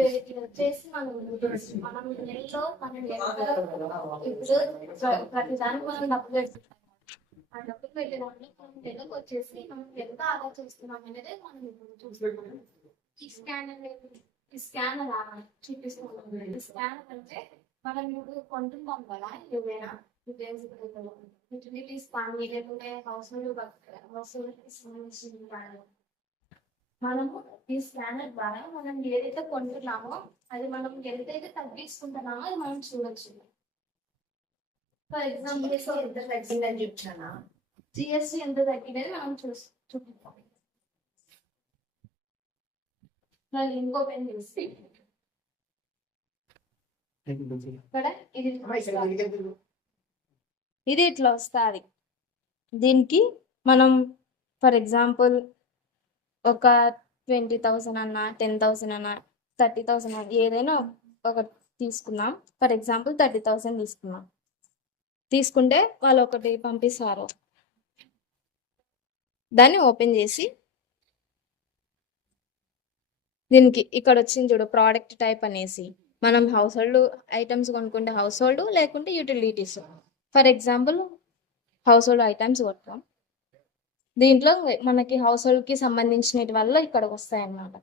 ఇది వచ్చేసి మనం నెలలో మనం ఇప్పుడు ప్రతి దానికి మనం డబ్బులు పెడుతున్నాం. ఆ డబ్బులు పెట్టేదాన్ని మనం నెలకు వచ్చేసి మనం ఎంత ఆదా చేస్తున్నాం అనేది మనం ఇప్పుడు చూస్తున్నాం. ఈ స్కానర్ చూపిస్తున్నాం. ఈ స్కానర్ అంటే మనం ఇప్పుడు కొంటున్నాం కదా ఏదైనా యూటిలిటీస్ కానీ లేకుంటే హౌస్ సంబంధించిన మనము ఈ స్కానర్ ద్వారా మనం ఏదైతే కొంటున్నామో అది మనం ఎంతైతే తగ్గించుకుంటున్నామో అది మనం చూడొచ్చు. ఫర్ ఎగ్జాంపుల్ ఎంత తగ్గిందని చూపించానా జిఎస్టీ ఎంత తగ్గినది మనం చూపిస్తాం. మళ్ళీ ఇంకో పెన్ చూసి ఇక్కడ ఇది ఇట్లా వస్తుంది. దీనికి మనం ఫర్ ఎగ్జాంపుల్ ఒక 20,000 అన్నా 10,000 అన్నా 30,000 అన్నా ఏదైనా ఒక తీసుకున్నాం. ఫర్ ఎగ్జాంపుల్ 30,000 తీసుకున్నాం. తీసుకుంటే వాళ్ళు ఒకటి పంపిస్తారు. దాన్ని ఓపెన్ చేసి దీనికి ఇక్కడ వచ్చింది చూడు ప్రోడక్ట్ టైప్ అనేసి మనం హౌస్ హోల్డ్ ఐటమ్స్ కొనుక్కుంటే హౌస్ హోల్డ్ లేకుంటే utilities. For example household items కొట్టాం. దీంట్లో మనకి హౌస్ హోల్డ్ కి సంబంధించిన వల్ల ఇక్కడికి వస్తాయి అన్నమాట.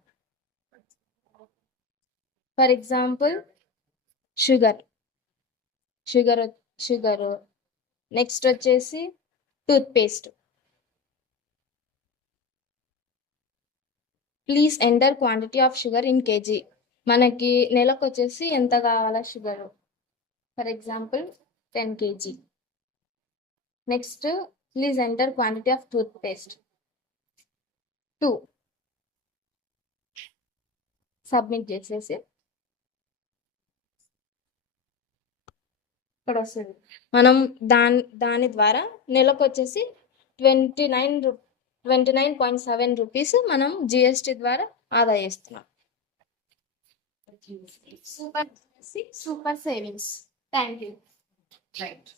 ఫర్ ఎగ్జాంపుల్ షుగర్ నెక్స్ట్ వచ్చేసి toothpaste. Please enter quantity of sugar in KG. మనకి నెలకు వచ్చేసి ఎంత కావాలా sugar. For example 10 kg. Next please enter quantity of toothpaste 2. Submit చేసేసి ఇక్కడ వస్తుంది. మనం దాని ద్వారా నెలకు వచ్చేసి 29.7 రూపీస్ మనం జిఎస్టీ ద్వారా ఆదా చేస్తున్నాం. Super savings. Thank you. Right.